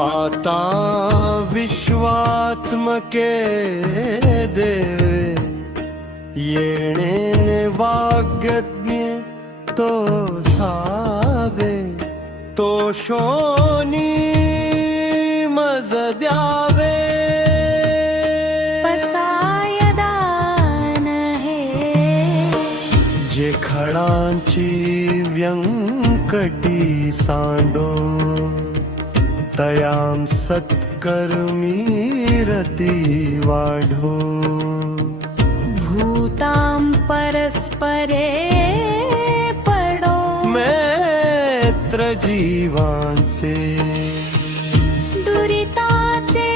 आता विश्वात्मके देवे येणे वाग्यज्ञ तो शावे तो शोनी मज द्यावे पसायदान हे जे खडांची व्यंकटी सांडो तयां सत्कर्मी रती वाढो भूतां परस्परे पडो मैत्र जीवांचे दुरिताचे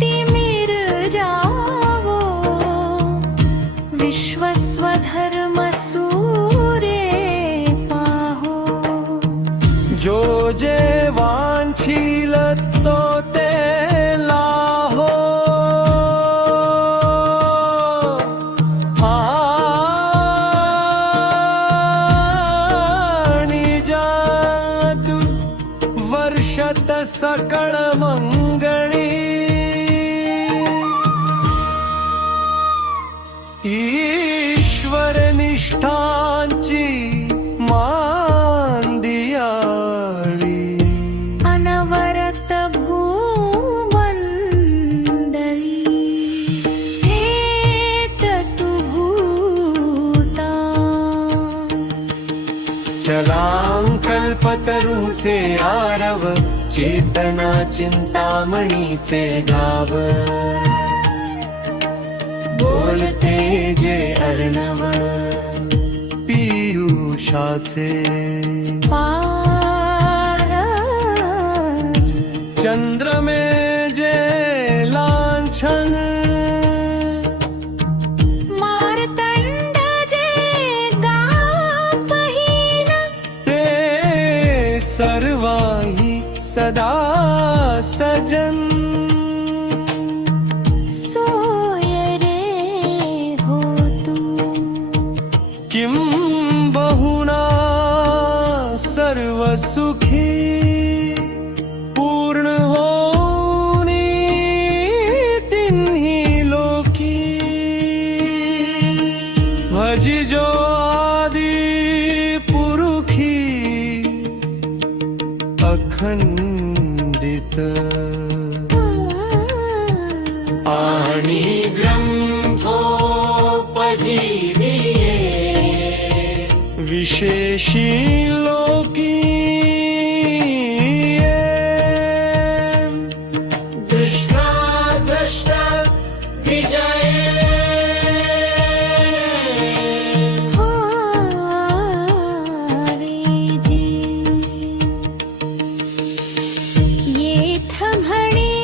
तिमिर जावो विश्वस्वधर्म सूरे पाहो जो जे वांछील तो ते लाहो आणि जादू वर्षत सकळ मंगळी ईश्वर निष्ठांची अनवरत भूमंडळी हेततु भूता चलांकल्पतरूचे आरव चेतना चिंतामणीचे गाव बोलते जे अर्णव पीयूषाचे चंद्रमे जे लांछन मार्तंड जे गापहीन ते सर्वाही सदा सजन सोय रे होतु किं बहुना सर्व सुखी पूर्ण होनी तिन्ही लोकी भजी जो आदि पुरुखी अखंडित आणि ग्रंथोपजीविये विशेषी लोकी दृष्टा दृष्टा विजये हारेजी येथ म्हणे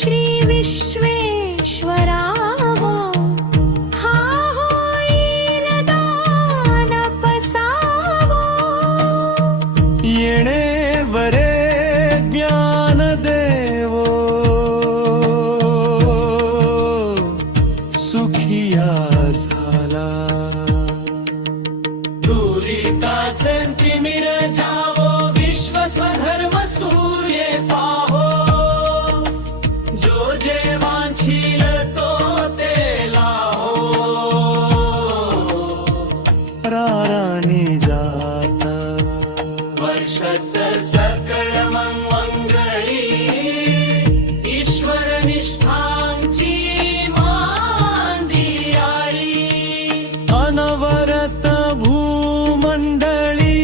श्री विश्वेश्वरावो हा होईल दान पसावो येणे वरे ज्ञान देवो सुखिया झाला दुरिताचे तिमिर जावो विश्व स्वधर्म सूर्ये पाहो जो जे वांछील तो ते लाहो राराणी जाता वर्षत सकळ मंगळी ईश्वर निष्ठांची मांदियाळी अनवरत भूमंडळी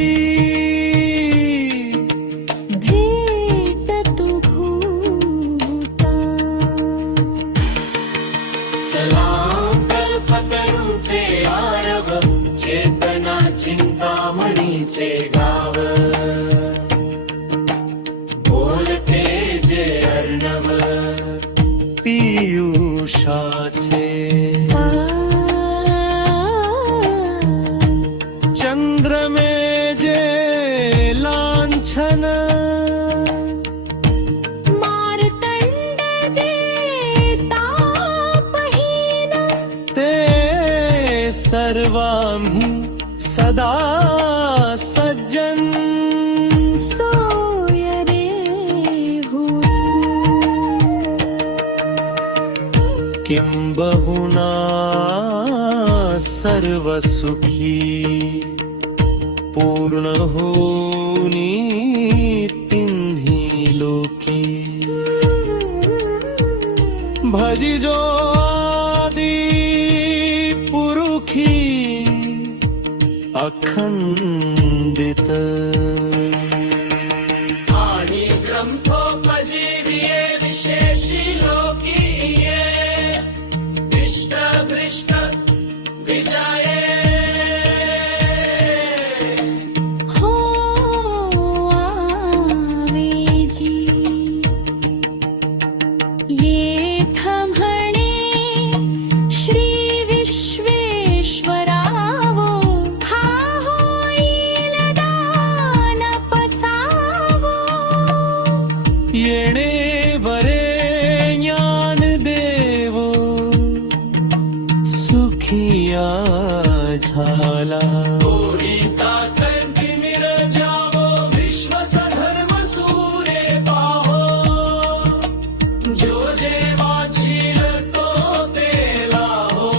भेटतु भूता चलांकल्पतरूचे आरव चेतना चिंतामणीचे गाव बोलते जे अर्णव पीयूषाचे चंद्रमे जे लांछन सर्वांही सदा सज्जन सोय रे किंबहुना सर्व सुखी पूर्ण होनी तिन्ही लोकी भजिजो आदि पुरुखी अखंडित आणि ग्रंथोपजीविये विशेषी लोकीये इष्ट भ्रष्ट विजये हो आवेजी येथ म्हणे श्री विश्वेश्वरावो हा होईल दान पसावो येणे वरे ज्ञान देवो सुखिया झाला विश्वसधर्म सूरे पाहो जो जे वाचिल तो तेला हो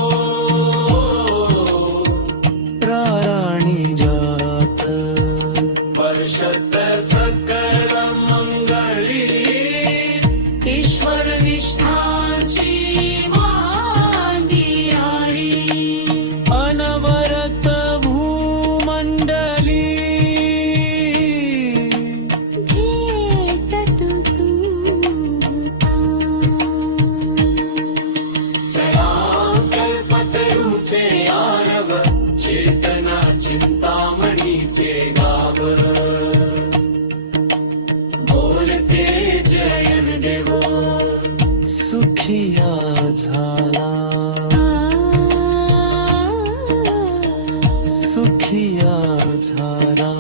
राणी जात वर्षत सकल मंगळी ईश्वर निष्ठाची मांदियाळी अनवरत भूमंडली भेटत चला कल्पतरूचे आरव चेतना चिंतामणीचे गाव बोलते जयन देवो सुखिया झाला सुखिया झाला